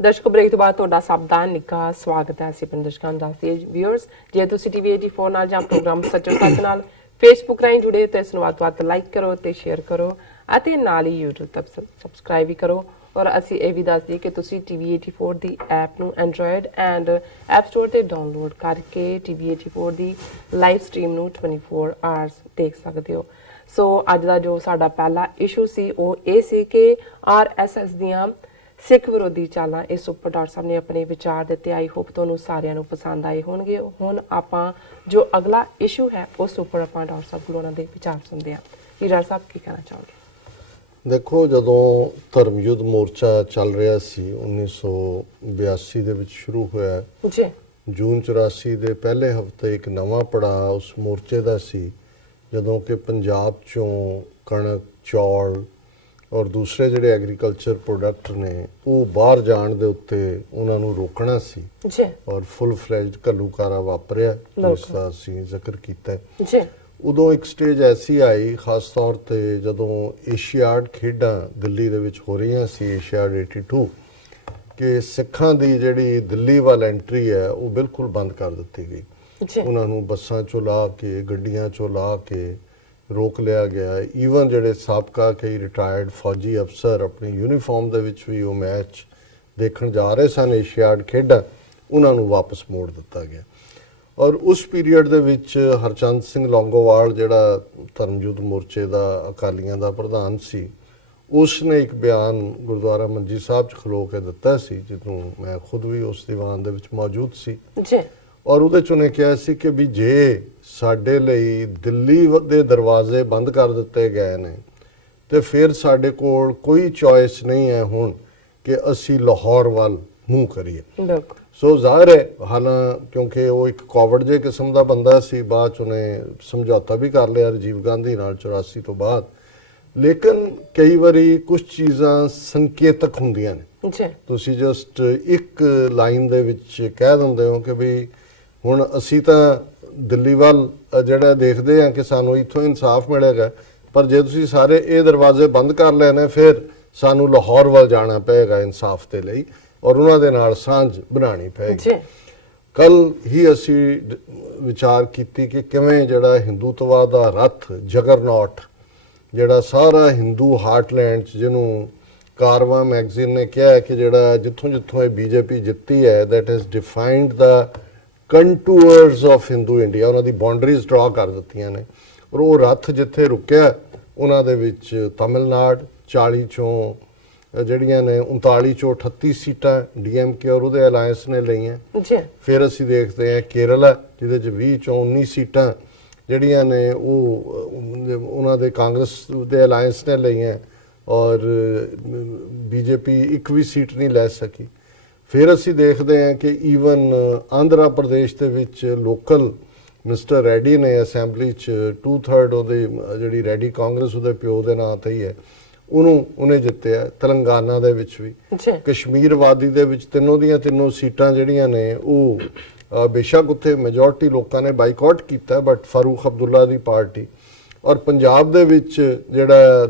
ਦਰਸ਼ਕ ਬ੍ਰੇਕ ਤੋਂ ਬਾਅਦ ਤੁਹਾਡਾ ਸਭ ਦਾ ਨਿੱਘਾ ਸਵਾਗਤ ਹੈ। ਅਸੀਂ ਦਰਸ਼ਕਾਂ ਨੂੰ ਦੱਸਦੇ ਵਿਊਅਰਸ, ਜੇ ਤੁਸੀਂ ਟੀਵੀ 84 ਨਾਲ ਜਾਂ ਪ੍ਰੋਗਰਾਮ ਸੱਚੋ ਸੱਚ ਨਾਲ ਫੇਸਬੁੱਕ ਰਾਹੀਂ ਜੁੜੇ ਤੇ ਇਸ ਨੂੰ ਵੱਧ ਤੋਂ ਵੱਧ ਲਾਈਕ ਕਰੋ ਤੇ ਸ਼ੇਅਰ ਕਰੋ ਅਤੇ ਨਾਲ ਹੀ YouTube ਤੇ ਸਬਸਕ੍ਰਾਈਬ ਵੀ ਕਰੋ। ਔਰ ਅਸੀਂ ਇਹ ਵੀ ਦੱਸ ਦਈਏ ਕਿ ਤੁਸੀਂ ਟੀਵੀ 84 ਦੀ ਐਪ ਨੂੰ ਐਂਡਰੋਇਡ ਐਂਡ ਐਪ ਸਟੋਰ ਤੇ ਡਾਊਨਲੋਡ ਕਰਕੇ ਟੀਵੀ 84 ਦੀ ਲਾਈਵ ਸਟ੍ਰੀਮ ਨੂੰ 24 ਆਵਰਸ ਦੇਖ ਸਕਦੇ ਹੋ। ਸੋ ਅੱਜ ਦਾ ਜੋ ਸਾਡਾ ਪਹਿਲਾ ਇਸ਼ੂ ਸੀ ਉਹ ਇਹ ਸੀ ਕਿ RSS ਦੀਆਂ ਸਿੱਖ ਵਿਰੋਧੀ ਚਾਲਾਂ, ਇਸ ਉੱਪਰ ਡਾਕਟਰ ਸਾਹਿਬ ਨੇ ਆਪਣੇ ਵਿਚਾਰ ਦਿੱਤੇ। ਆਈ ਹੋਪ ਤੁਹਾਨੂੰ ਸਾਰਿਆਂ ਨੂੰ ਪਸੰਦ ਆਏ ਹੋਣਗੇ। ਹੁਣ ਆਪਾਂ ਜੋ ਅਗਲਾ ਇਸ਼ੂ ਹੈ ਉਸ ਉੱਪਰ ਆਪਾਂ ਡਾਕਟਰ ਸਾਹਿਬ ਕੋਲੋਂ ਉਹਨਾਂ ਦੇ ਵਿਚਾਰ ਸੁਣਦੇ ਹਾਂ। ਜੀ ਡਾਕਟਰ ਸਾਹਿਬ ਕੀ ਕਹਿਣਾ ਚਾਹੋਗੇ? ਦੇਖੋ, ਜਦੋਂ ਧਰਮ ਯੁੱਧ ਮੋਰਚਾ ਚੱਲ ਰਿਹਾ ਸੀ 1982 ਦੇ ਵਿੱਚ ਸ਼ੁਰੂ ਹੋਇਆ ਜੀ, ਜੂਨ 84 ਦੇ ਪਹਿਲੇ ਹਫ਼ਤੇ ਇੱਕ ਨਵਾਂ ਪੜਾਅ ਉਸ ਮੋਰਚੇ ਦਾ ਸੀ, ਜਦੋਂ ਕਿ ਪੰਜਾਬ ਚੋਂ ਕਣਕ, ਚੌਲ ਔਰ ਦੂਸਰੇ ਜਿਹੜੇ ਐਗਰੀਕਲਚਰ ਪ੍ਰੋਡਕਟ ਨੇ ਉਹ ਬਾਹਰ ਜਾਣ ਦੇ ਉੱਤੇ ਉਹਨਾਂ ਨੂੰ ਰੋਕਣਾ ਸੀ ਜੀ, ਔਰ ਫੁੱਲ ਫਲੈਜਡ ਘੱਲੂਕਾਰਾ ਵਾਪਰਿਆ ਜਿਸ ਦਾ ਅਸੀਂ ਜ਼ਿਕਰ ਕੀਤਾ ਜੀ। ਉਦੋਂ ਇੱਕ ਸਟੇਜ ਐਸੀ ਆਈ, ਖਾਸ ਤੌਰ ਤੇ ਜਦੋਂ ਏਸ਼ੀਆਡ ਖੇਡਾਂ ਦਿੱਲੀ ਦੇ ਵਿੱਚ ਹੋ ਰਹੀਆਂ ਸੀ, ਏਸ਼ੀਆਡ 82, ਕਿ ਸਿੱਖਾਂ ਦੀ ਜਿਹੜੀ ਦਿੱਲੀ ਵੱਲ ਐਂਟਰੀ ਹੈ ਉਹ ਬਿਲਕੁਲ ਬੰਦ ਕਰ ਦਿੱਤੀ ਗਈ। ਉਹਨਾਂ ਨੂੰ ਬੱਸਾਂ ਚੋਂ ਲਾ ਕੇ, ਗੱਡੀਆਂ ਚੋਂ ਲਾ ਕੇ ਰੋਕ ਲਿਆ ਗਿਆ। ਈਵਨ ਜਿਹੜੇ ਸਾਬਕਾ ਕਈ ਰਿਟਾਇਰਡ ਫੌਜੀ ਅਫਸਰ ਆਪਣੀ ਯੂਨੀਫਾਰਮ ਦੇ ਵਿੱਚ ਵੀ ਉਹ ਮੈਚ ਦੇਖਣ ਜਾ ਰਹੇ ਸਨ ਏਸ਼ੀਆਡ ਖੇਡਾਂ, ਉਹਨਾਂ ਨੂੰ ਵਾਪਸ ਮੋੜ ਦਿੱਤਾ ਗਿਆ। ਔਰ ਉਸ ਪੀਰੀਅਡ ਦੇ ਵਿੱਚ ਹਰਚੰਦ ਸਿੰਘ ਲੌਂਗੋਵਾਲ, ਜਿਹੜਾ ਧਰਮ ਯੁੱਧ ਮੋਰਚੇ ਦਾ ਅਕਾਲੀਆਂ ਦਾ ਪ੍ਰਧਾਨ ਸੀ, ਉਸ ਨੇ ਇੱਕ ਬਿਆਨ ਗੁਰਦੁਆਰਾ ਮੰਜੀ ਸਾਹਿਬ 'ਚ ਖਲੋ ਕੇ ਦਿੱਤਾ ਸੀ, ਜਿਹਨੂੰ ਮੈਂ ਖੁਦ ਵੀ ਉਸ ਦੀਵਾਨ ਦੇ ਵਿੱਚ ਮੌਜੂਦ ਸੀ ਜੀ। ਔਰ ਉਹਦੇ 'ਚ ਉਹਨੇ ਕਿਹਾ ਸੀ ਕਿ ਵੀ ਜੇ ਸਾਡੇ ਲਈ ਦਿੱਲੀ ਦੇ ਦਰਵਾਜ਼ੇ ਬੰਦ ਕਰ ਦਿੱਤੇ ਗਏ ਨੇ ਤੇ ਫਿਰ ਸਾਡੇ ਕੋਲ ਕੋਈ ਚੋਇਸ ਨਹੀਂ ਹੈ ਹੁਣ ਕਿ ਅਸੀਂ ਲਾਹੌਰ ਵੱਲ ਮੂੰਹ ਕਰੀਏ। ਬਿਲਕੁਲ। ਸੋ ਜ਼ਾਹਿਰ ਹੈ, ਹਾਲਾਂ ਕਿਉਂਕਿ ਉਹ ਇੱਕ ਕਾਵਰਡ ਜੇ ਕਿਸਮ ਦਾ ਬੰਦਾ ਸੀ, ਬਾਅਦ 'ਚ ਉਹਨੇ ਸਮਝੌਤਾ ਵੀ ਕਰ ਲਿਆ ਰਾਜੀਵ ਗਾਂਧੀ ਨਾਲ 84 ਤੋਂ ਬਾਅਦ, ਲੇਕਿਨ ਕਈ ਵਾਰੀ ਕੁਝ ਚੀਜ਼ਾਂ ਸੰਕੇਤਕ ਹੁੰਦੀਆਂ ਨੇ। ਤੁਸੀਂ ਜਸਟ ਇੱਕ ਲਾਈਨ ਦੇ ਵਿੱਚ ਕਹਿ ਦਿੰਦੇ ਹੋ ਕਿ ਵੀ ਹੁਣ ਅਸੀਂ ਤਾਂ ਦਿੱਲੀ ਵੱਲ ਜਿਹੜਾ ਦੇਖਦੇ ਹਾਂ ਕਿ ਸਾਨੂੰ ਇੱਥੋਂ ਇਨਸਾਫ ਮਿਲੇਗਾ, ਪਰ ਜੇ ਤੁਸੀਂ ਸਾਰੇ ਇਹ ਦਰਵਾਜ਼ੇ ਬੰਦ ਕਰ ਲੈਣੇ ਫਿਰ ਸਾਨੂੰ ਲਾਹੌਰ ਵੱਲ ਜਾਣਾ ਪਏਗਾ ਇਨਸਾਫ ਦੇ ਲਈ ਔਰ ਉਹਨਾਂ ਦੇ ਨਾਲ ਸਾਂਝ ਬਣਾਉਣੀ ਪਏਗੀ। ਕੱਲ ਹੀ ਅਸੀਂ ਵਿਚਾਰ ਕੀਤੀ ਕਿ ਕਿਵੇਂ ਜਿਹੜਾ ਹਿੰਦੂਤਵਾ ਦਾ ਰੱਥ ਜਗਰਨੌਟ, ਜਿਹੜਾ ਸਾਰਾ ਹਿੰਦੂ ਹਾਰਟਲੈਂਡ 'ਚ, ਜਿਹਨੂੰ ਕਾਰਵਾ ਮੈਗਜ਼ੀਨ ਨੇ ਕਿਹਾ ਹੈ ਕਿ ਜਿਹੜਾ ਜਿੱਥੋਂ ਜਿੱਥੋਂ ਇਹ ਬੀਜੇਪੀ ਜਿੱਤੀ ਹੈ, that has defined the contours of Hindu India, ਉਹਨਾਂ ਦੀ ਬਾਉਂਡਰੀਜ਼ ਡਰਾ ਕਰ ਦਿੱਤੀਆਂ ਨੇ। ਔਰ ਉਹ ਰੱਥ ਜਿੱਥੇ ਰੁਕਿਆ ਉਹਨਾਂ ਦੇ ਵਿੱਚ ਤਮਿਲਨਾਡੂ 40 ਚੋਂ ਜਿਹੜੀਆਂ ਨੇ 39 ਚੋਂ 38 ਸੀਟਾਂ DMK ਔਰ ਉਹਦੇ ਅਲਾਇੰਸ ਨੇ ਲਈਆਂ। ਫਿਰ ਅਸੀਂ ਦੇਖਦੇ ਹਾਂ ਕੇਰਲਾ, ਜਿਹਦੇ 'ਚ 20 ਚੋਂ 19 ਸੀਟਾਂ ਜਿਹੜੀਆਂ ਨੇ ਉਹ ਉਹਨਾਂ ਦੇ ਕਾਂਗਰਸ ਦੇ ਅਲਾਇੰਸ ਨੇ ਲਈਆਂ ਔਰ BJP ਇੱਕ ਵੀ ਸੀਟ ਨਹੀਂ ਲੈ ਸਕੀ। ਫਿਰ ਅਸੀਂ ਦੇਖਦੇ ਹਾਂ ਕਿ ਈਵਨ ਆਂਧਰਾ ਪ੍ਰਦੇਸ਼ ਦੇ ਵਿੱਚ ਲੋਕਲ ਮਿਸਟਰ ਰੈਡੀ ਨੇ ਅਸੈਂਬਲੀ 'ਚ 2/3 ਉਹਦੀ ਜਿਹੜੀ ਰੈਡੀ ਕਾਂਗਰਸ ਉਹਦੇ ਪਿਓ ਦੇ ਨਾਂ ਤੇ ਹੀ ਹੈ, ਉਹਨੇ ਜਿੱਤਿਆ। ਤੇਲੰਗਾਨਾ ਦੇ ਵਿੱਚ ਵੀ, ਕਸ਼ਮੀਰ ਵਾਦੀ ਦੇ ਵਿੱਚ ਤਿੰਨੋਂ ਦੀਆਂ ਤਿੰਨੋਂ ਸੀਟਾਂ ਜਿਹੜੀਆਂ ਨੇ ਉਹ ਬੇਸ਼ੱਕ ਉੱਥੇ ਮੈਜੋਰਟੀ ਲੋਕਾਂ ਨੇ ਬਾਈਕਾਟ ਕੀਤਾ, but Farooq Abdullah the party. ਔਰ ਪੰਜਾਬ ਦੇ ਵਿੱਚ ਜਿਹੜਾ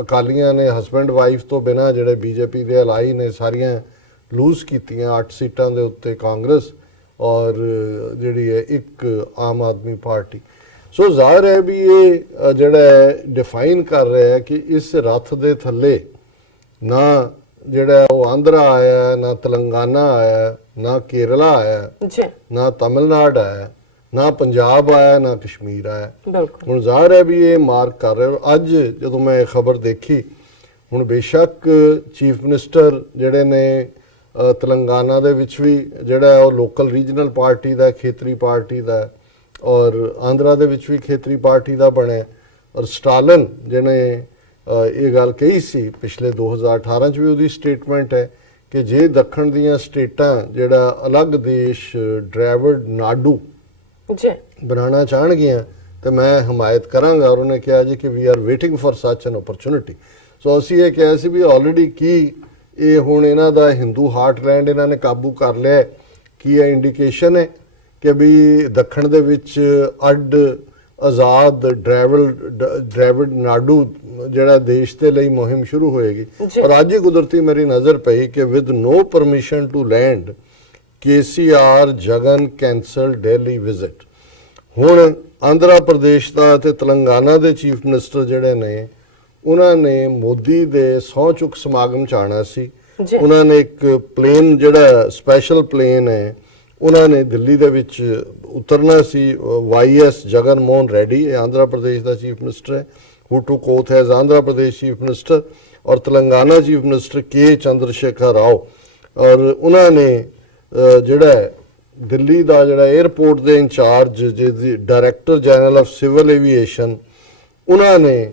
ਅਕਾਲੀਆਂ ਨੇ ਹਸਬੈਂਡ ਵਾਈਫ ਤੋਂ ਬਿਨਾਂ ਜਿਹੜੇ BJP ਦੇ ਅਲਾਈ ਨੇ ਸਾਰੀਆਂ ਲੂਜ਼ ਕੀਤੀਆਂ। 8 ਸੀਟਾਂ ਦੇ ਉੱਤੇ ਕਾਂਗਰਸ ਔਰ ਜਿਹੜੀ ਹੈ ਇੱਕ ਆਮ ਆਦਮੀ ਪਾਰਟੀ। ਸੋ ਜ਼ਾਹਿਰ ਹੈ ਵੀ ਇਹ ਜਿਹੜਾ ਡਿਫਾਈਨ ਕਰ ਰਿਹਾ ਹੈ ਕਿ ਇਸ ਰੱਥ ਦੇ ਥੱਲੇ ਨਾ ਜਿਹੜਾ ਉਹ ਆਂਧਰਾ ਆਇਆ, ਨਾ ਤੇਲੰਗਾਨਾ ਆਇਆ, ਨਾ ਕੇਰਲਾ ਆਇਆ, ਨਾ ਤਮਿਲਨਾਡੂ ਆਇਆ, ਨਾ ਪੰਜਾਬ ਆਇਆ, ਨਾ ਕਸ਼ਮੀਰ ਆਇਆ। ਹੁਣ ਜ਼ਾਹਿਰ ਹੈ ਵੀ ਇਹ ਮਾਰਕ ਕਰ ਰਿਹਾ। ਅੱਜ ਜਦੋਂ ਮੈਂ ਇਹ ਖਬਰ ਦੇਖੀ, ਹੁਣ ਬੇਸ਼ੱਕ ਚੀਫ ਮਿਨਿਸਟਰ ਜਿਹੜੇ ਨੇ ਤੇਲੰਗਾਨਾ ਦੇ ਵਿੱਚ ਵੀ ਜਿਹੜਾ ਉਹ ਲੋਕਲ ਰੀਜਨਲ ਪਾਰਟੀ ਦਾ, ਖੇਤਰੀ ਪਾਰਟੀ ਦਾ, ਔਰ ਆਂਧਰਾ ਦੇ ਵਿੱਚ ਵੀ ਖੇਤਰੀ ਪਾਰਟੀ ਦਾ ਬਣਿਆ। ਔਰ ਸਟਾਲਿਨ ਜਿਹਨੇ ਇਹ ਗੱਲ ਕਹੀ ਸੀ ਪਿਛਲੇ 2018 'ਚ ਵੀ ਉਹਦੀ ਸਟੇਟਮੈਂਟ ਹੈ ਕਿ ਜੇ ਦੱਖਣ ਦੀਆਂ ਸਟੇਟਾਂ ਜਿਹੜਾ ਅਲੱਗ ਦੇਸ਼ ਡਰਾਵਿਡ ਨਾਡੂ ਬਣਾਉਣਾ ਚਾਹਣਗੀਆਂ ਤੇ ਮੈਂ ਹਮਾਇਤ ਕਰਾਂਗਾ। ਔਰ ਉਹਨੇ ਕਿਹਾ ਜੀ ਕਿ ਵੀ ਆਰ ਵੇਟਿੰਗ ਫॉर ਸੱਚ ਐਨ ਓਪਰਚੁਨਿਟੀ। ਸੋ ਅਸੀਂ ਇਹ ਕਿਹਾ ਸੀ ਵੀ ਆਲਰੇਡੀ ਕੀ ਇਹ ਹੁਣ ਇਹਨਾਂ ਦਾ ਹਿੰਦੂ ਹਾਰਟਲੈਂਡ ਇਹਨਾਂ ਨੇ ਕਾਬੂ ਕਰ ਲਿਆ, ਕੀ ਇਹ ਇੰਡੀਕੇਸ਼ਨ ਹੈ ਕਿ ਵੀ ਦੱਖਣ ਦੇ ਵਿੱਚ ਅੱਡ ਆਜ਼ਾਦ ਡ੍ਰੈਵਿਡ ਨਾਡੂ ਜਿਹੜਾ ਦੇਸ਼ ਦੇ ਲਈ ਮੁਹਿੰਮ ਸ਼ੁਰੂ ਹੋਏਗੀ। ਜੀ। ਔਰ ਅੱਜ ਹੀ ਕੁਦਰਤੀ ਮੇਰੀ ਨਜ਼ਰ ਪਈ ਕਿ with no permission to land KCR Jagan cancel Delhi visit. ਹੁਣ ਆਂਧਰਾ ਪ੍ਰਦੇਸ਼ ਦਾ ਤੇ ਤੇਲੰਗਾਨਾ ਦੇ ਚੀਫ ਮਿਨਿਸਟਰ ਜਿਹੜੇ ਨੇ ਉਹਨਾਂ ਨੇ ਮੋਦੀ ਦੇ ਸਹੁੰ ਚੁੱਕ ਸਮਾਗਮ ਚ ਆਉਣਾ ਸੀ। ਜੀ। ਉਹਨਾਂ ਨੇ ਇੱਕ ਪਲੇਨ ਜਿਹੜਾ ਸਪੈਸ਼ਲ ਪਲੇਨ ਹੈ ਉਹਨਾਂ ਨੇ ਦਿੱਲੀ ਦੇ ਵਿੱਚ ਉਤਰਨਾ ਸੀ। YS ਜਗਨ ਮੋਹਨ ਰੈਡੀ ਇਹ ਆਂਧਰਾ ਪ੍ਰਦੇਸ਼ ਦਾ ਚੀਫ ਮਿਨਿਸਟਰ ਹੈ, who took oath as Andhra Pradesh chief minister, ਔਰ Telangana chief minister K Chandrashekar Rao. ਔਰ ਉਹਨਾਂ ਨੇ ਜਿਹੜਾ ਦਿੱਲੀ ਦਾ ਜਿਹੜਾ 에ਅਰਪੋਰਟ ਦੇ ਇੰਚਾਰਜ ਜਿਹਦੀ director general of civil aviation ਉਹਨਾਂ ਨੇ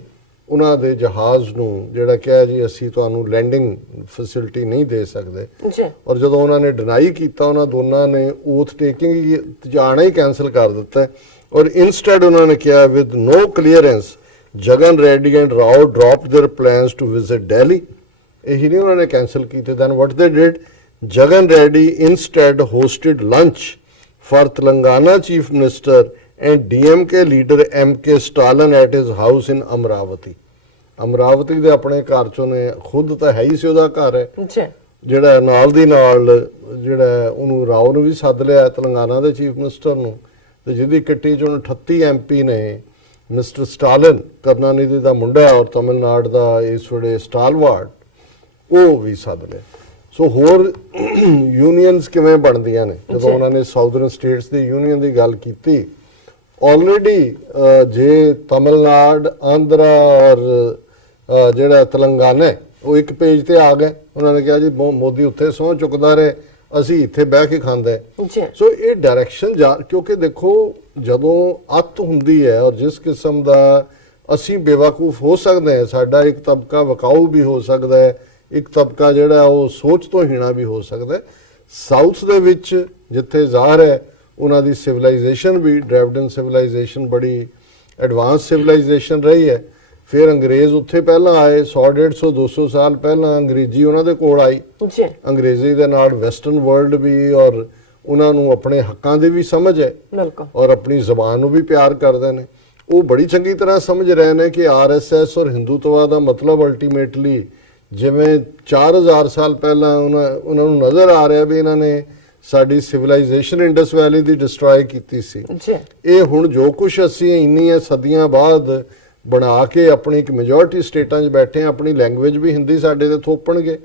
ਉਹਨਾਂ ਦੇ ਜਹਾਜ਼ ਨੂੰ ਜਿਹੜਾ ਕਿਹਾ ਜੀ ਅਸੀਂ ਤੁਹਾਨੂੰ ਲੈਂਡਿੰਗ ਫੈਸਿਲਿਟੀ ਨਹੀਂ ਦੇ ਸਕਦੇ। ਜੀ। ਔਰ ਜਦੋਂ ਉਹਨਾਂ ਨੇ ਡਿਨਾਈ ਕੀਤਾ ਉਹਨਾਂ ਦੋਨਾਂ ਨੇ ਓਥ ਟੇਕਿੰਗ ਜਾਣਾ ਹੀ ਕੈਨਸਲ ਕਰ ਦਿੱਤਾ ਔਰ ਇਨਸਟੈਡ ਉਹਨਾਂ ਨੇ ਕਿਹਾ with no clearance Jagan Reddy and Rao dropped their plans to visit Delhi. ਇਹੀ ਨਹੀਂ ਉਹਨਾਂ ਨੇ ਕੈਨਸਲ ਕੀਤੇ। Then what they did, Jagan Reddy instead hosted lunch for Telangana chief minister and DMK leader MK Stalin at his house in Amaravati. Amaravati ਦੇ ਆਪਣੇ ਘਰ ਚੋਂ ਨੇ, ਖੁਦ ਤਾਂ ਹੈ ਹੀ ਸੀ ਉਹਦਾ ਘਰ ਹੈ, ਜੀ। ਜਿਹੜਾ ਨਾਲ ਦੀ ਨਾਲ ਜਿਹੜਾ ਉਹਨੂੰ ਰਾਓ ਨੂੰ ਵੀ ਸੱਦ ਲਿਆ ਤੇਲੰਗਾਨਾ ਦੇ ਚੀਫ ਮਿਨਿਸਟਰ ਨੂੰ, ਤੇ ਜਿਹਦੀ ਕਿੱਟੀ ਚੋਂ 38 MP ਨੇ ਮਿਸਟਰ ਸਟਾਲਿਨ ਕਰੁਣਾਨਿਧੀ ਦਾ ਮੁੰਡਾ ਔਰ ਤਮਿਲਨਾਡੂ ਦਾ ਇਸ ਵੇਲੇ ਸਟਾਲਵਾਰਡ ਉਹ ਵੀ ਸੱਦ ਲਿਆ। ਸੋ ਹੋਰ ਯੂਨੀਅਨਸ ਕਿਵੇਂ ਬਣਦੀਆਂ ਨੇ ਜਦੋਂ ਉਹਨਾਂ ਨੇ ਸਾਊਦਰਨ ਸਟੇਟਸ ਦੀ ਯੂਨੀਅਨ ਦੀ ਗੱਲ ਕੀਤੀ। ਆਲਰੇਡੀ ਜੇ ਤਮਿਲਨਾਡੂ ਆਂਧਰਾ ਔਰ ਜਿਹੜਾ ਤੇਲੰਗਾਨਾ ਉਹ ਇੱਕ ਪੇਜ ਤੇ ਆ ਗਏ। ਉਹਨਾਂ ਨੇ ਕਿਹਾ ਜੀ ਮੋਦੀ ਉੱਥੇ ਸਹੁੰ ਚੁੱਕਦਾ ਰਹੇ, ਅਸੀਂ ਇੱਥੇ ਬਹਿ ਕੇ ਖਾਂਦੇ। ਸੋ ਇਹ ਡਾਇਰੈਕਸ਼ਨ ਕਿਉਂਕਿ ਦੇਖੋ ਜਦੋਂ ਅੱਤ ਹੁੰਦੀ ਹੈ ਔਰ ਜਿਸ ਕਿਸਮ ਦਾ ਅਸੀਂ ਬੇਵਕੂਫ ਹੋ ਸਕਦੇ ਹਾਂ, ਸਾਡਾ ਇੱਕ ਤਬਕਾ ਵਿਕਾਊ ਵੀ ਹੋ ਸਕਦਾ ਹੈ, ਇੱਕ ਤਬਕਾ ਜਿਹੜਾ ਉਹ ਸੋਚ ਤੋਂ ਹੀਣਾ ਵੀ ਹੋ ਸਕਦਾ ਹੈ। ਸਾਊਥ ਦੇ ਵਿੱਚ ਜਿੱਥੇ ਜ਼ਾਹਰ ਹੈ ਉਹਨਾਂ ਦੀ ਸਿਵਲਾਈਜੇਸ਼ਨ ਵੀ ਡ੍ਰੈਵਿਡਨ ਸਿਵਲਾਈਜੇਸ਼ਨ ਬੜੀ ਐਡਵਾਂਸ ਸਿਵਲਾਈਜੇਸ਼ਨ ਰਹੀ ਹੈ। ਫਿਰ ਅੰਗਰੇਜ਼ ਉੱਥੇ ਪਹਿਲਾਂ ਆਏ, 100 150 200 ਸਾਲ ਪਹਿਲਾਂ ਅੰਗਰੇਜ਼ੀ ਉਹਨਾਂ ਦੇ ਕੋਲ ਆਈ। ਅੰਗਰੇਜ਼ੀ ਦੇ ਨਾਲ ਵੈਸਟਰਨ ਵਰਲਡ ਵੀ ਔਰ ਉਹਨਾਂ ਨੂੰ ਆਪਣੇ ਹੱਕਾਂ ਦੀ ਵੀ ਸਮਝ ਹੈ ਔਰ ਆਪਣੀ ਜ਼ਬਾਨ ਨੂੰ ਵੀ ਪਿਆਰ ਕਰਦੇ ਨੇ। ਉਹ ਬੜੀ ਚੰਗੀ ਤਰ੍ਹਾਂ ਸਮਝ ਰਹੇ ਨੇ ਕਿ RSS ਔਰ ਹਿੰਦੂਤਵਾ ਦਾ ਮਤਲਬ ਅਲਟੀਮੇਟਲੀ ਜਿਵੇਂ 4000 ਸਾਲ ਪਹਿਲਾਂ ਉਹਨਾਂ ਨੂੰ ਨਜ਼ਰ ਆ ਰਿਹਾ ਵੀ ਇਹਨਾਂ ਨੇ ਸਾਡੀ ਸਿਵਲਾਈਜੇਸ਼ਨ ਇੰਡਸ ਵੈਲੀ ਦੀ ਡਿਸਟਰੋਏ ਕੀਤੀ ਸੀ। ਇਹ ਹੁਣ ਜੋ ਕੁਝ ਅਸੀਂ ਇੰਨੀਆਂ ਸਦੀਆਂ ਬਾਅਦ ਬਣਾ ਕੇ ਆਪਣੀ ਇੱਕ ਮੈਜੋਰਿਟੀ ਸਟੇਟਾਂ 'ਚ ਬੈਠੇ ਹਾਂ, ਆਪਣੀ ਲੈਂਗੁਏਜ ਵੀ ਹਿੰਦੀ ਸਾਡੇ ਤੇ ਥੋਪਣਗੇ,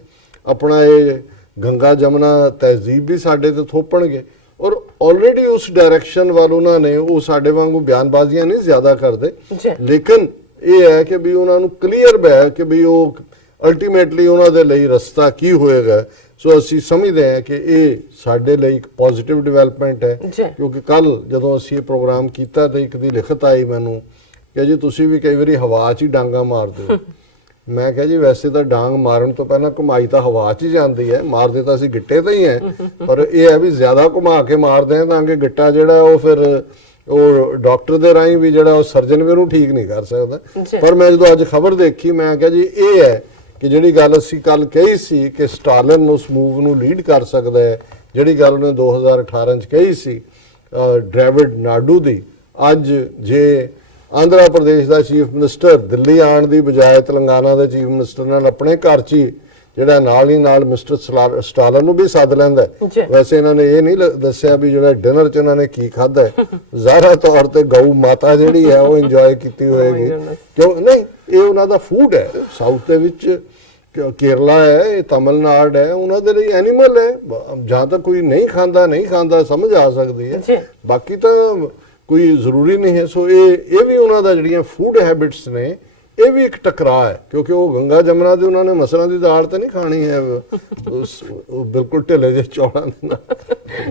ਆਪਣਾ ਇਹ ਗੰਗਾ ਜਮਨਾ ਤਹਿਜ਼ੀਬ ਵੀ ਸਾਡੇ ਤੇ ਥੋਪਣਗੇ। ਔਰ ਆਲਰੇਡੀ ਉਸ ਡਾਇਰੈਕਸ਼ਨ ਵੱਲ ਉਹਨਾਂ ਨੇ, ਉਹ ਸਾਡੇ ਵਾਂਗੂ ਬਿਆਨਬਾਜ਼ੀਆਂ ਨਹੀਂ ਜ਼ਿਆਦਾ ਕਰਦੇ, ਲੇਕਿਨ ਇਹ ਹੈ ਕਿ ਵੀ ਉਹਨਾਂ ਨੂੰ ਕਲੀਅਰ ਹੈ ਕਿ ਵੀ ਉਹ ਅਲਟੀਮੇਟਲੀ ਉਹਨਾਂ ਦੇ ਲਈ ਰਸਤਾ ਕੀ ਹੋਏਗਾ। ਸੋ ਅਸੀਂ ਸਮਝਦੇ ਹਾਂ ਕਿ ਇਹ ਸਾਡੇ ਲਈ ਇੱਕ ਪੋਜ਼ਿਟਿਵ ਡਿਵੈਲਪਮੈਂਟ ਹੈ। ਕਿਉਂਕਿ ਕੱਲ ਜਦੋਂ ਅਸੀਂ ਇਹ ਪ੍ਰੋਗਰਾਮ ਕੀਤਾ ਤੇ ਇੱਕ ਦੀ ਲਿਖਤ ਆਈ ਮੈਨੂੰ ਕਿ ਜੀ ਤੁਸੀਂ ਵੀ ਕਈ ਵਾਰੀ ਹਵਾ 'ਚ ਹੀ ਡਾਂਗਾ ਮਾਰਦੇ ਹੋ। ਮੈਂ ਕਿਹਾ ਜੀ ਵੈਸੇ ਤਾਂ ਡਾਂਗ ਮਾਰਨ ਤੋਂ ਪਹਿਲਾਂ ਘੁਮਾਈ ਤਾਂ ਹਵਾ 'ਚ ਹੀ ਜਾਂਦੀ ਹੈ, ਮਾਰਦੇ ਤਾਂ ਅਸੀਂ ਗਿੱਟੇ ਤੇ ਹੀ ਹੈ, ਪਰ ਇਹ ਹੈ ਵੀ ਜ਼ਿਆਦਾ ਘੁਮਾ ਕੇ ਮਾਰਦੇ ਹਾਂ ਤਾਂ ਕਿ ਗਿੱਟਾ ਜਿਹੜਾ ਉਹ ਫਿਰ ਉਹ ਡਾਕਟਰ ਦੇ ਰਾਹੀਂ ਵੀ ਜਿਹੜਾ ਉਹ ਸਰਜਨ ਵੀ ਉਹਨੂੰ ਠੀਕ ਨਹੀਂ ਕਰ ਸਕਦਾ। ਪਰ ਮੈਂ ਜਦੋਂ ਅੱਜ ਖਬਰ ਦੇਖੀ ਮੈਂ ਕਿਹਾ ਜੀ ਇਹ ਹੈ ਕਿ ਜਿਹੜੀ ਗੱਲ ਅਸੀਂ ਕੱਲ ਕਹੀ ਸੀ ਕਿ ਸਟਾਲਿਨ ਉਸ ਮੂਵ ਨੂੰ ਲੀਡ ਕਰ ਸਕਦਾ ਹੈ, ਜਿਹੜੀ ਗੱਲ ਉਹਨੇ 2018 'ਚ ਕਹੀ ਸੀ ਡ੍ਰੈਵਿਡ ਨਾਡੂ ਦੀ, ਅੱਜ ਜੇ ਆਂਧਰਾ ਪ੍ਰਦੇਸ਼ ਦਾ ਚੀਫ ਮਿਨਿਸਟਰ ਦਿੱਲੀ ਆਉਣ ਦੀ ਬਜਾਏ ਤੇਲੰਗਾਨਾ ਦੇ ਚੀਫ ਮਿਨਿਸਟਰ ਨਾਲ ਆਪਣੇ ਘਰ 'ਚ ਹੀ ਜਿਹੜਾ ਨਾਲ ਹੀ ਨਾਲ ਮਿਸਟਰ ਸਟਾਲਿਨ ਨੂੰ ਵੀ ਸੱਦ ਲੈਂਦਾ। ਵੈਸੇ ਇਹਨਾਂ ਨੇ ਇਹ ਨਹੀਂ ਦੱਸਿਆ ਵੀ ਜਿਹੜਾ ਡਿਨਰ 'ਚ ਇਹਨਾਂ ਨੇ ਕੀ ਖਾਧਾ ਹੈ। ਜ਼ਾਹਰ ਤੌਰ ਤੇ ਗਊ ਮਾਤਾ ਜਿਹੜੀ ਹੈ ਉਹ ਇੰਜੋਏ ਕੀਤੀ ਹੋਏਗੀ, ਕਿਉਂ ਨਹੀਂ, ਇਹ ਉਹਨਾਂ ਦਾ ਫੂਡ ਹੈ। ਸਾਊਥ ਦੇ ਵਿੱਚ ਕੇਰਲਾ ਹੈ, ਇਹ ਤਮਿਲਨਾਡੂ ਹੈ, ਉਹਨਾਂ ਦੇ ਲਈ ਐਨੀਮਲ ਹੈ। ਜਾਂ ਤਾਂ ਕੋਈ ਨਹੀਂ ਖਾਂਦਾ ਸਮਝ ਆ ਸਕਦੀ ਹੈ, ਬਾਕੀ ਤਾਂ ਕੋਈ ਜ਼ਰੂਰੀ ਨਹੀਂ ਹੈ। ਸੋ ਇਹ ਵੀ ਉਹਨਾਂ ਦਾ ਜਿਹੜੀਆਂ ਫੂਡ ਹੈਬਿਟਸ ਨੇ ਇਹ ਵੀ ਇੱਕ ਟਕਰਾਅ ਹੈ, ਕਿਉਂਕਿ ਉਹ ਗੰਗਾ ਜਮਨਾ ਦੇ ਉਹਨਾਂ ਨੇ ਮਸਰਾਂ ਦੀ ਦਾਲ ਤਾਂ ਨਹੀਂ ਖਾਣੀ ਹੈ ਉਹ ਬਿਲਕੁਲ ਢਿੱਲੇ ਜਿਹੇ ਚੌਲਾਂ ਦੇ ਨਾਲ।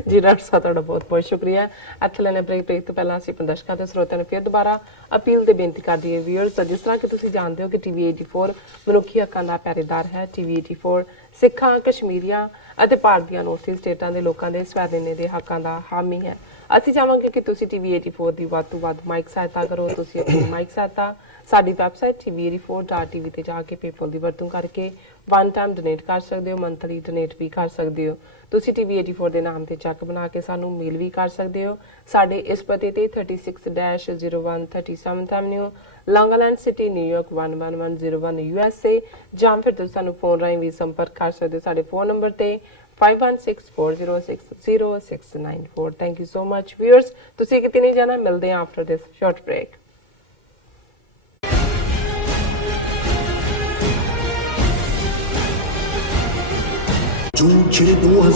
ਜੀ ਡਾਕਟਰ ਸਾਹਿਬ ਤੁਹਾਡਾ ਬਹੁਤ ਬਹੁਤ ਸ਼ੁਕਰੀਆ। ਇੱਥੇ ਲੈਣੇ ਬ੍ਰੇਕ ਤੋਂ ਪਹਿਲਾਂ ਅਸੀਂ ਆਪਣੇ ਦਰਸ਼ਕਾਂ ਤੇ ਸਰੋਤਿਆਂ ਨੂੰ ਫਿਰ ਦੁਬਾਰਾ ਅਪੀਲ ਤੇ ਬੇਨਤੀ ਕਰਦੀ ਹੈ ਵੀਅਰਸ, ਜਿਸ ਤਰ੍ਹਾਂ ਕਿ ਤੁਸੀਂ ਜਾਣਦੇ ਹੋ ਕਿ TV 84 ਮਨੁੱਖੀ ਹੱਕਾਂ ਦਾ ਪਹਿਰੇਦਾਰ ਹੈ। TV 84 ਸਿੱਖਾਂ, ਕਸ਼ਮੀਰੀਆਂ ਅਤੇ ਭਾਰਤ ਦੀਆਂ 29 ਸਟੇਟਾਂ ਦੇ ਲੋਕਾਂ ਦੇ ਸਵੈਦੇਨੇ ਦੇ ਹੱਕਾਂ ਦਾ ਹਾਮੀ ਹੈ। ਅਸੀਂ ਚਾਹਾਂਗੇ ਕਿ ਤੁਸੀਂ ਟੀਵੀ 84 ਦੀ ਵੱਧ ਤੋਂ ਵੱਧ ਮਾਈਕ ਸਹਾਇਤਾ ਕਰੋ। ਤੁਸੀਂ ਆਪਣੀ ਮਾਈਕ ਸਹਾਇਤਾ ਸਾਡੀ ਵੈਬਸਾਈਟ tv84.tv ਤੇ ਜਾ ਕੇ ਪੇਪਲ ਦੀ ਵਰਤੋਂ ਕਰਕੇ ਵਨ ਟਾਈਮ ਡੋਨੇਟ ਕਰ ਸਕਦੇ ਹੋ, ਮੰਥਲੀ ਡੋਨੇਟ ਵੀ ਕਰ ਸਕਦੇ ਹੋ। ਤੁਸੀਂ ਟੀਵੀ 84 ਦੇ ਨਾਮ ਤੇ ਚੈੱਕ ਬਣਾ ਕੇ ਸਾਨੂੰ ਮੇਲ ਵੀ ਕਰ ਸਕਦੇ ਹੋ। ਸਾਡੇ ਇਸ ਪਤੇ ਤੇ 36-01 37th ਐਵਨਿਊ, ਲੌਂਗ ਆਈਲੈਂਡ ਸਿਟੀ, ਨਿਊਯਾਰਕ 11101 USA, ਜਾਂ ਫਿਰ ਤੁਸੀਂ ਸਾਨੂੰ ਫੋਨ ਰਾਹੀਂ ਵੀ ਸੰਪਰਕ ਕਰ ਸਕਦੇ ਹੋ ਸਾਡੇ ਫੋਨ ਨੰਬਰ ਤੇ 5164060694। Thank you so much viewers. ਤੁਸੀਂ ਕਿਤੇ ਨਹੀਂ ਜਾਣਾ, ਮਿਲਦੇ ਹਾਂ after this short break. June 6 2000